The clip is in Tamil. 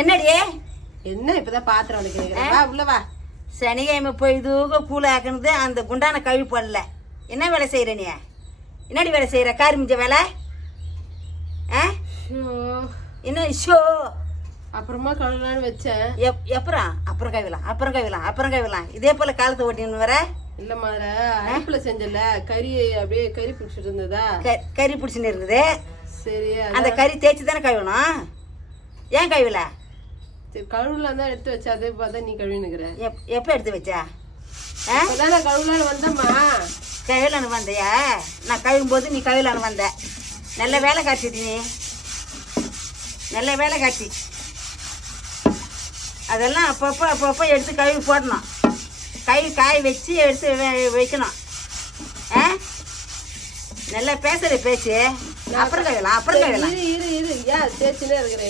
என்னடி என்ன இப்பதான் பாத்திரம் வலிக்கிறேன். வா உள்ள வா. சனிக்கிழமை போய் இதுக கூழ ஆக்கணுது அந்த குண்டான கழுவி போடல. என்ன வேலை செய்யற நீ? என்னடி வேலை செய்யற? காரி மிஞ்ச வேலை? என்ன ஷோ? அப்புறமா கழுவலான்னு வச்சேன். அப்புறம் கழுவலாம். இதே போல காலத்தை ஓட்டின்னு வர. இல்ல மாதிரி அடுப்புல செஞ்சல கறி அப்படியே கறி பிடிச்சிட்டு இருந்ததா? கறி பிடிச்சின்னு இருக்குது. சரி, அந்த கறி தேய்ச்சி தானே கழுவணும். ஏன் கழுவல? சரி கழுவலாம் தான் எடுத்து வச்சா. அதே பார்த்தா நீ கழுவினுக்குற. எப்போ எடுத்து வச்சா? அதான் கழுவலான்னு வந்தம்மா. கழுவலான்னு வந்தியா? நான் கழுவும் போது நீ கழுவலான்னு வந்த. நல்ல வேலை காட்சிடி நீ. நல்ல வேலை காட்சி. அதெல்லாம் அப்பப்போ எடுத்து கழுவி போடணும். கழுவி காய வச்சு எடுத்து வைக்கணும். நல்லா பேசுற பேச்சு. அப்புறம் கழுவலாம். இரு ஏன் தேய்ச்சினே இருக்கிறேன்.